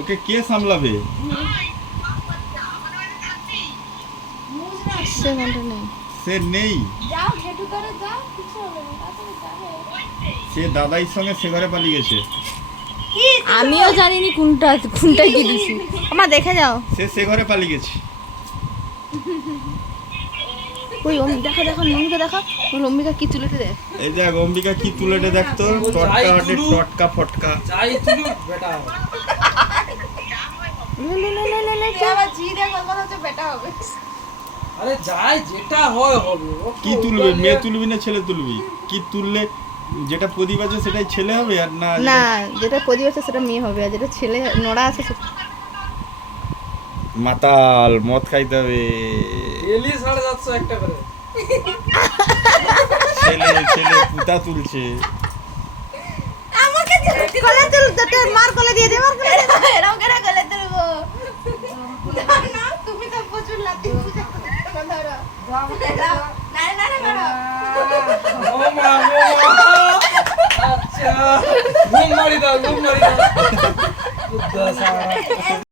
ওকে কে সামলাবে? সে মনটা নেই। সে নেই। যাও ঘেটু করে যাও, কিছু হবে না, তাড়াতাড়ি যাবে। সে দাদাইর সঙ্গে সে ঘরে পালিয়ে গেছে। আমিও জানিনি কোনটা কি দিছি। আমা দেখে যাও। সে ঘরে পালিয়ে গেছে। ওই দেখো মমিকা দেখো, ওই অম্বিকা কি তুলেতে দেখ। এই দেখ অম্বিকা কি তুলেটে দেখতো, টটকা হাটে টটকা ফটকা। যাই তুলু বেটা তুই আবার জি দিয়ে কথা হচ্ছে বেটা হবে। আরে যাই যেটা হয় হবে। কি তুলবে? মেয়ে তুলবি না ছেলে তুলবি? কি তুললে যেটা প্রদীপ আছে সেটাই ছেলে হবে আর না না, যেটা প্রদীপ আছে সেটা মেয়ে হবে, আর যেটা ছেলে নোড়া আছে সেটা মাতাল মদ খাইতে হবে। ডেলি 750 একটা করে। ছেলে পুতা তুলছে। আমাকে কলে তুল, মার কলে দিয়ে দে, মার কলে দিয়ে দে। এরকম করে গলে তুলবো না, তুমি তো প্রচুর লাতি পূজা করো। ধরো না না না করো। ও মা আচ্ছা ঘুম মারি দাও